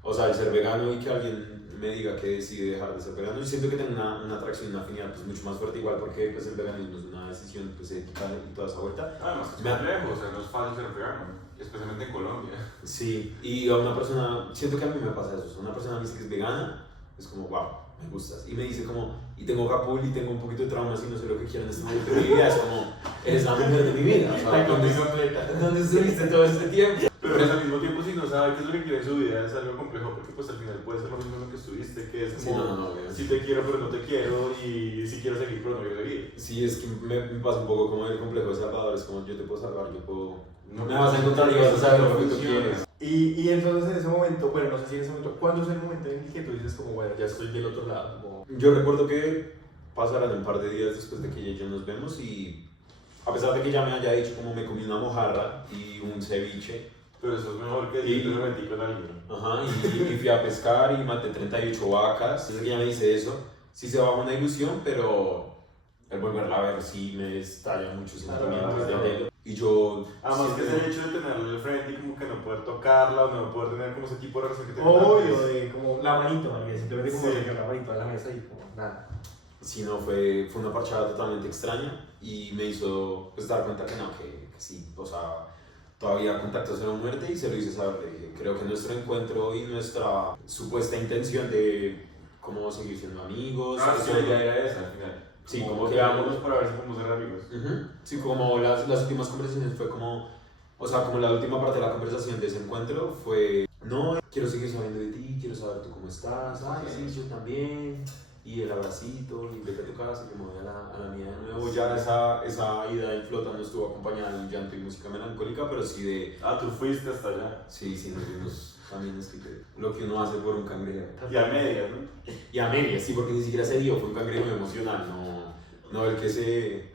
o sea, el ser vegano y que alguien me diga que decide dejar de ser vegano. Yo siento que tengo una atracción, una afinidad pues, mucho más fuerte, igual porque pues, el veganismo es una decisión pues, ética y toda esa vuelta. Además es complejo, o sea, no es fácil ser vegano, especialmente en Colombia. Sí, y a una persona, siento que a mí me pasa eso, una persona me dice que es vegana, es como, wow, me gustas. Y me dice como, y tengo capul y tengo un poquito de traumas y no sé lo que quiero en este momento de mi vida, es como, eres la mujer de mi vida. O sea, ¿dónde estuviste todo este tiempo? Pero pues, al mismo tiempo, si no sabe qué es lo que quiere en su vida, es algo complejo porque pues al final puede ser lo mismo en lo que estuviste, que es como, Sí, no, si te quiero pero no te quiero y si quiero seguir pero no quiero seguir. Sí, es que me pasa un poco como el complejo de Salvador, es como yo te puedo salvar, yo puedo... No me vas a encontrar y vas a saber lo que tú quieres. Y entonces en ese momento, bueno, no sé si en ese momento, ¿cuándo es el momento en el que tú dices como, bueno, ya estoy del otro lado? Como... Yo recuerdo que pasarán un par de días después de que ella y yo nos vemos y a pesar de que ella me haya dicho como me comí una mojarra y un ceviche, Pero eso es mejor que decirte lo metí con alguien. ajá, y fui a pescar y maté 38 vacas. Entonces ella me dice eso, sí se baja una ilusión, pero el volverla a ver sí me estalla muchos sentimientos de anhelo. Y yo... Además que es siento- el hecho de tenerla al frente y como que no poder tocarla o no poder tener como ese tipo de relación que tiene Obvio, de como la manito, María, simplemente como Sí. de la manito a la mesa y como nada. Sí, no, fue una parchada totalmente extraña y me hizo pues, dar cuenta que no, que sí, o sea, todavía contacto cero muerte y se lo hice saber. Le dije, creo que nuestro encuentro y nuestra supuesta intención de cómo seguir siendo amigos, Ah, eso sí, la idea era esa al final. Sí, como como que que vámonos para ver si podemos ser amigos. Ujú. Sí, como las últimas conversaciones fue como, o sea, como la última parte de la conversación de ese encuentro fue, no, quiero seguir sabiendo de ti, quiero saber tú cómo estás, ay, sí, yo también, y el abracito, y vete a tu casa, y me voy a la mía de nuevo. Ya esa ida en flota no estuvo acompañada de llanto y música melancólica, pero sí de, Ah, tú fuiste hasta allá. sí, nos vimos También es que lo que uno hace por un cangrejo. Y a medias, ¿no? Y a medias, sí, porque ni siquiera se dio, fue un cangrejo emocional, no el que se...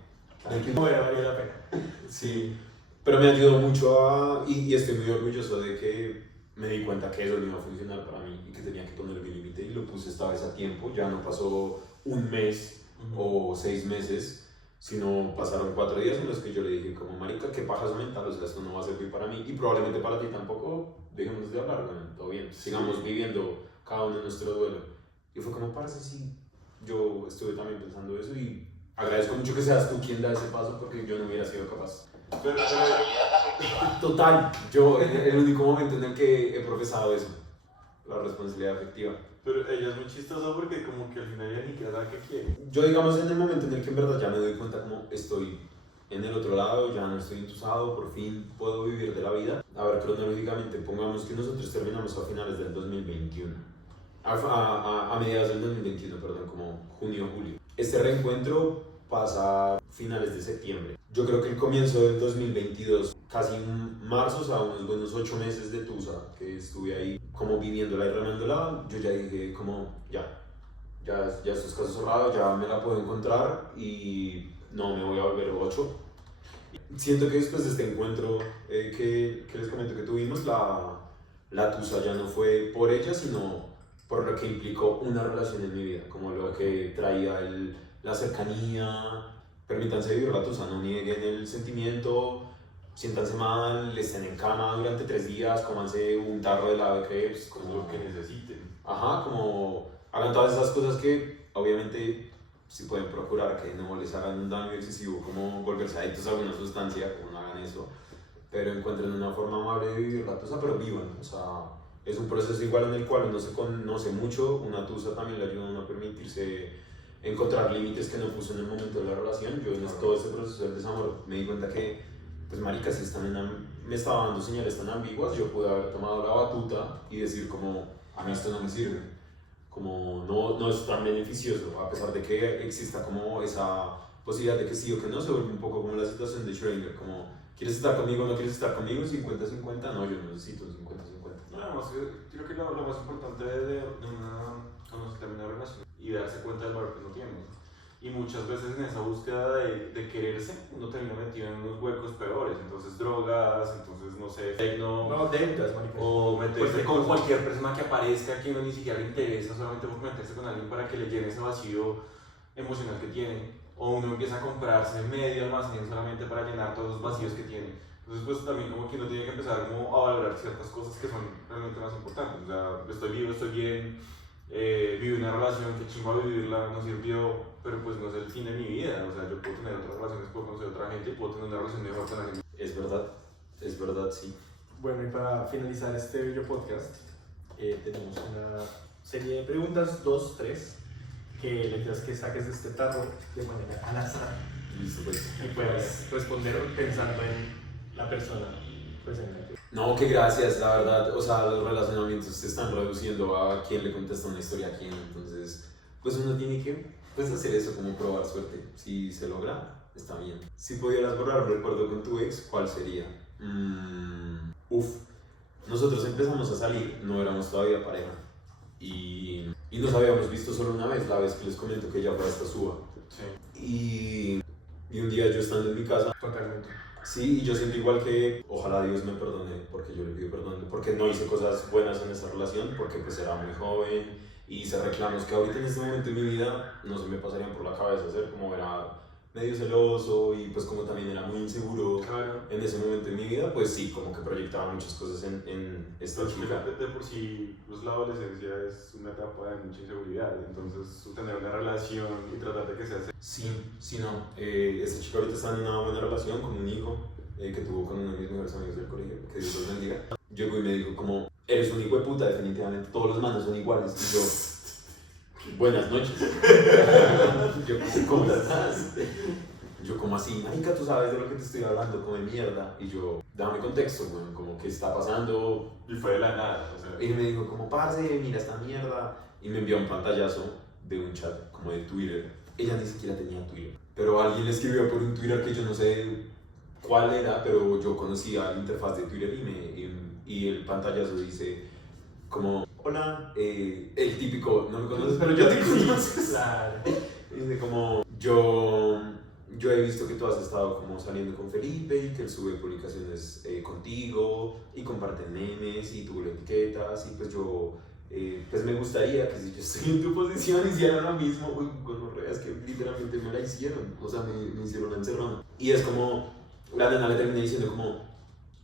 No, valió la pena. Sí, pero me ayudó mucho y estoy muy orgulloso de que me di cuenta que eso no iba a funcionar para mí y que tenía que poner mi límite y lo puse esta vez a tiempo. Ya no pasó un mes o 6 meses, sino pasaron 4 días en los que yo le dije como marica, qué paja mental, o sea, esto no va a servir para mí y probablemente para ti tampoco. Dejemos de hablar, bueno, todo bien, sigamos viviendo cada uno nuestro duelo. Y fue como, parce, sí, yo estuve también pensando eso y agradezco mucho que seas tú quien da ese paso porque yo no hubiera sido capaz. Pero, Total, yo el único momento en el que he profesado eso, la responsabilidad afectiva. pero ella es muy chistosa porque como que al final ella ni siquiera sabe qué quiere. Yo digamos en el momento en el que en verdad ya me doy cuenta como estoy en el otro lado, ya no estoy entusado, por fin puedo vivir de la vida. A ver, cronológicamente, pongamos que nosotros terminamos a finales del 2021. A mediados del 2021, perdón, como junio o julio. Este reencuentro pasa a finales de septiembre. Yo creo que el comienzo del 2022, casi en marzo, o sea, unos buenos 8 meses de tusa, que estuve ahí como viviéndola y remándola, yo ya dije como, ya esto es caso cerrado, ya me la puedo encontrar y no me voy a volver 8. Siento que después de este encuentro que les comento que tuvimos, la tusa ya no fue por ella, sino por lo que implicó una relación en mi vida, como lo que traía la cercanía. Permítanse vivir la tusa, no nieguen el sentimiento, siéntanse mal, estén en cama durante 3 días, cómanse un tarro de helado de crepes, como Lo que necesiten. Ajá, como hagan todas esas cosas que obviamente si pueden procurar que no les hagan un daño excesivo, como volverse adictos a alguna sustancia, como no hagan eso, pero encuentren una forma amable de vivir la tusa, pero vivan, o sea, es un proceso igual en el cual uno se conoce mucho, una tusa también le ayuda a uno a permitirse encontrar límites que no puso en el momento de la relación. Yo en todo este proceso del desamor me di cuenta que, pues marica, si me estaba dando señales tan ambiguas, yo pude haber tomado la batuta y decir como, a mí esto no me sirve, como no es tan beneficioso, a pesar de que exista como esa posibilidad de que sí o que no, se vuelve un poco como la situación de Schrödinger, como, ¿quieres estar conmigo o no quieres estar conmigo? 50-50, no, yo no necesito 50-50. No, además, creo que lo más importante cuando se termina una relación y darse cuenta del valor que uno tiene. Y muchas veces en esa búsqueda de quererse, uno termina metido en unos huecos peores. Entonces, drogas, entonces, no sé, No, deudas, marica. o meterse Pues, con cualquier persona que aparezca que uno ni siquiera le interesa, solamente por meterse con alguien para que le llene ese vacío emocional que tiene. O uno empieza a comprarse medio almacén solamente para llenar todos los vacíos que tiene. Entonces, pues también como que uno tiene que empezar como a valorar ciertas cosas que son realmente más importantes. O sea, estoy vivo, estoy bien, viví una relación que chimba vivirla, no sirvió, pero pues no es el fin de mi vida. O sea, yo puedo tener otras relaciones, puedo conocer a otra gente y puedo tener una relación mejor con alguien. Es verdad, sí. Bueno, y para finalizar este video podcast, tenemos una serie de preguntas, 2, 3, que le pidas que saques de este tarro de manera al azar Listo, pues. y puedas responder pensando en la persona presente. No, que gracias, la verdad, o sea, los relacionamientos se están reduciendo a quién le contesta una historia a quién, entonces, pues uno tiene que hacer eso, como probar suerte. Si se logra, está bien. Si pudieras borrar un recuerdo con tu ex, ¿cuál sería? Nosotros empezamos a salir, no éramos todavía pareja, y nos habíamos visto solo una vez, la vez que les comento que ella fue hasta Suba. Sí. Y un día yo estando en mi casa, Totalmente. sí, y yo siento igual que ojalá Dios me perdone, porque yo le pido perdón, porque no hice cosas buenas en esa relación, porque pues era muy joven y hice reclamos que ahorita en este momento de mi vida no se me pasarían por la cabeza hacer, como era medio celoso y pues como también era muy inseguro Claro. en ese momento de mi vida, pues sí, como que proyectaba muchas cosas en esta Pues, chica. de por sí, pues, la adolescencia es una etapa de mucha inseguridad, entonces tener una relación y tratar de que sea Sí, no. Esta chica ahorita está en una buena relación con un hijo que tuvo con uno de mis mejores amigos del colegio, que Dios los bendiga. Llegó y me dijo como, eres un hijo de puta, definitivamente, todos los manos son iguales. Y yo, buenas noches. Yo, ¿cómo estás? Yo como así, marica, tú sabes de lo que te estoy hablando, come mierda. Y yo, dame contexto, bueno, como qué está pasando. y fue de la nada, o sea. Y me dijo como, parce, mira esta mierda. Y me envió un pantallazo de un chat, como de Twitter. Ella ni siquiera tenía Twitter. Pero alguien le escribió por un Twitter que yo no sé cuál era, pero yo conocía la interfaz de Twitter y el pantallazo dice, como, hola, el típico, no me conoces, Pero yo te conoces. Claro. Y dice como, yo he visto que tú has estado como saliendo con Felipe y que él sube publicaciones contigo y comparten memes y tú lo etiquetas y pues yo, pues me gustaría que si yo estoy en tu posición hiciera lo mismo. Uy, gonorrea, es que literalmente me la hicieron, o sea, me hicieron la encerrona. Y es como, la nena le terminé diciendo como,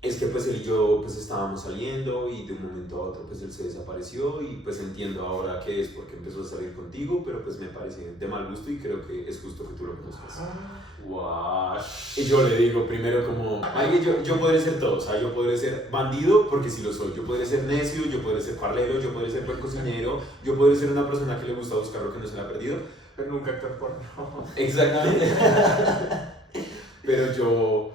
es que pues él y yo pues estábamos saliendo y de un momento a otro pues él se desapareció y pues entiendo ahora que es porque empezó a salir contigo, pero pues me parece de mal gusto y creo que es justo que tú lo conozcas. Wow. Y yo le digo primero como, ay, yo podré ser todo, o sea, yo podré ser bandido porque sí lo soy, yo podré ser necio, yo podré ser parlero, yo podré ser buen cocinero, yo podré ser una persona que le gusta buscar lo que no se le ha perdido. Pero nunca actor porno. Exactamente. Pero yo...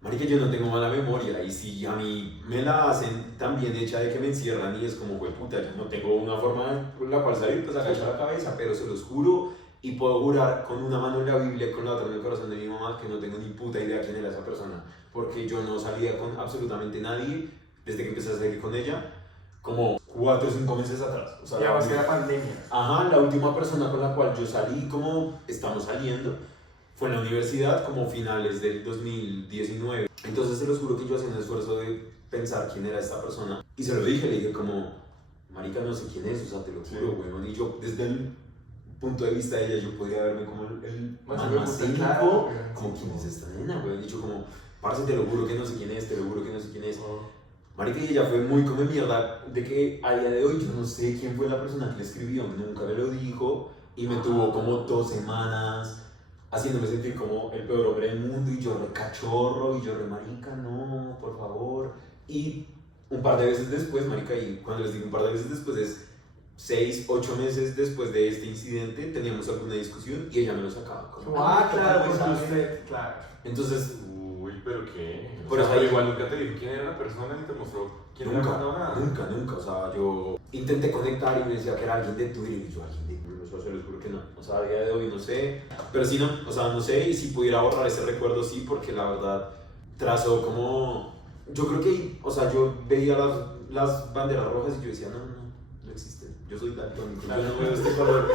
Marica, yo no tengo mala memoria y si a mí me la hacen tan bien hecha de que me encierran y es como, güey, puta, yo no tengo una forma por la cual salir, pues agachar la cabeza, pero se los juro y puedo jurar con una mano en la Biblia y con la otra en el corazón de mi mamá que no tengo ni puta idea quién era esa persona, porque yo no salía con absolutamente nadie desde que empecé a salir con ella, como 4 o 5 meses atrás. O sea, Ya va a ser la pandemia. Ajá, la última persona con la cual yo salí, como estamos saliendo, fue en la universidad, como finales del 2019. Entonces se los juro que yo hacía un esfuerzo de pensar quién era esta persona. Y se lo dije, le dije como, marica, no sé quién es, o sea, te lo juro, weón. Y yo, desde el punto de vista de ella, yo podía verme como el más cínico, como, ¿quién es esta nena, weón? Y yo como, parce, te lo juro que no sé quién es, te lo juro que no sé quién es. Marica, y ella fue muy come mierda, de que a día de hoy yo no sé quién fue la persona que le escribió, nunca me lo dijo, y me tuvo como 2 semanas haciéndome sentir como el peor hombre del mundo, y yo re cachorro, y yo re marica, no, por favor. Y un par de veces después, marica, y cuando les digo un par de veces después es 6, 8 meses después de este incidente, teníamos alguna discusión y ella me lo sacaba. Como, Claro, pues, porque usted, claro. Entonces, Uy, pero qué. Por O eso sea, pero ahí- igual nunca te dijo quién era la persona ni te mostró quién era nada. nunca, o sea, yo intenté conectar y me decía que era alguien de Twitter y yo, alguien de Twitter, o sea, se los juro que no, o sea, a día de hoy no sé, pero sí no, o sea, no sé, y si pudiera borrar ese recuerdo sí, porque la verdad trazó como, yo creo que, o sea, yo veía las banderas rojas y yo decía, no existen, yo soy daltónico, yo no veo este color.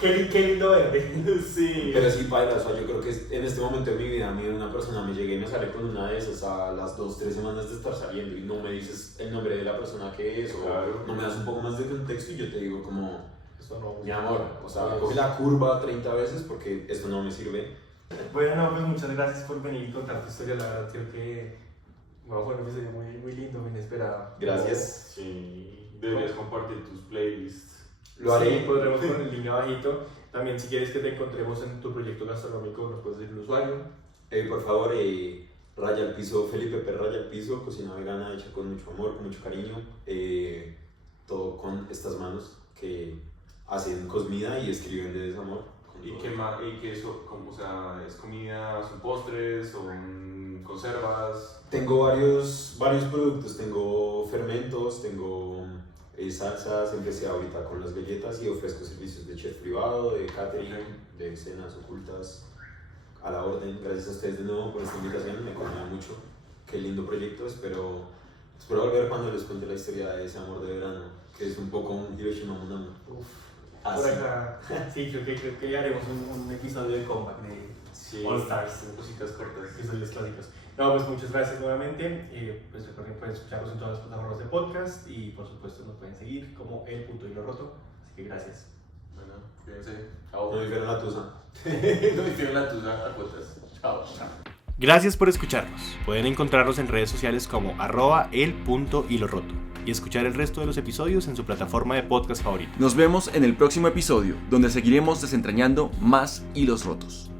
Qué lindo verde. Sí. Pero sí, paila, o sea, yo creo que en este momento de mi vida, a mí una persona me llegué y me sale con una de esas a las 2-3 semanas de estar saliendo y no me dices el nombre de la persona que es, Claro. o no me das un poco más de contexto y yo te digo como, Esto no. mi amor, o sea, coge la curva 30 veces porque esto no me sirve. Bueno, no, pues muchas gracias por venir y contar tu historia. La verdad, creo que fue un episodio muy lindo, muy inesperado. Gracias. Sí. Deberías compartir tus playlists. Lo haré. Sí, podremos con el link abajito. También, si quieres que te encontremos en tu proyecto gastronómico, nos puedes decir el usuario. Por favor, raya al piso, Felipe P. raya al piso, cocina vegana hecha con mucho amor, con mucho cariño. Todo con estas manos que hacen comida y escriben de desamor. ¿Y qué más? ¿Y qué eso? Como, o sea, ¿es comida, son postres, son conservas? Tengo varios productos, tengo fermentos, tengo salsas, empecé ahorita con las galletas y ofrezco servicios de chef privado, de catering, de cenas ocultas, a la orden. Gracias a ustedes de nuevo por esta invitación, me conmueve mucho, qué lindo proyecto, espero volver cuando les cuente la historia de ese amor de verano, que es un poco un Hiroshima Mon Amour. Por acá, sí, creo que haremos un episodio de comeback de Sí. All Stars, Cositas cortas. episodios clásicos. No, pues muchas gracias nuevamente. Pues recuerden que pueden escucharnos en todas las plataformas de podcast y por supuesto nos pueden seguir como El Punto Hilo Roto. Así que gracias. Bueno, cuídense. Chao. No difieren la tusa. No difieren la tuya a cuotas. Chao. Gracias por escucharnos. Pueden encontrarnos en redes sociales como @el.hilorroto y escuchar el resto de los episodios en su plataforma de podcast favorita. Nos vemos en el próximo episodio, donde seguiremos desentrañando más hilos rotos.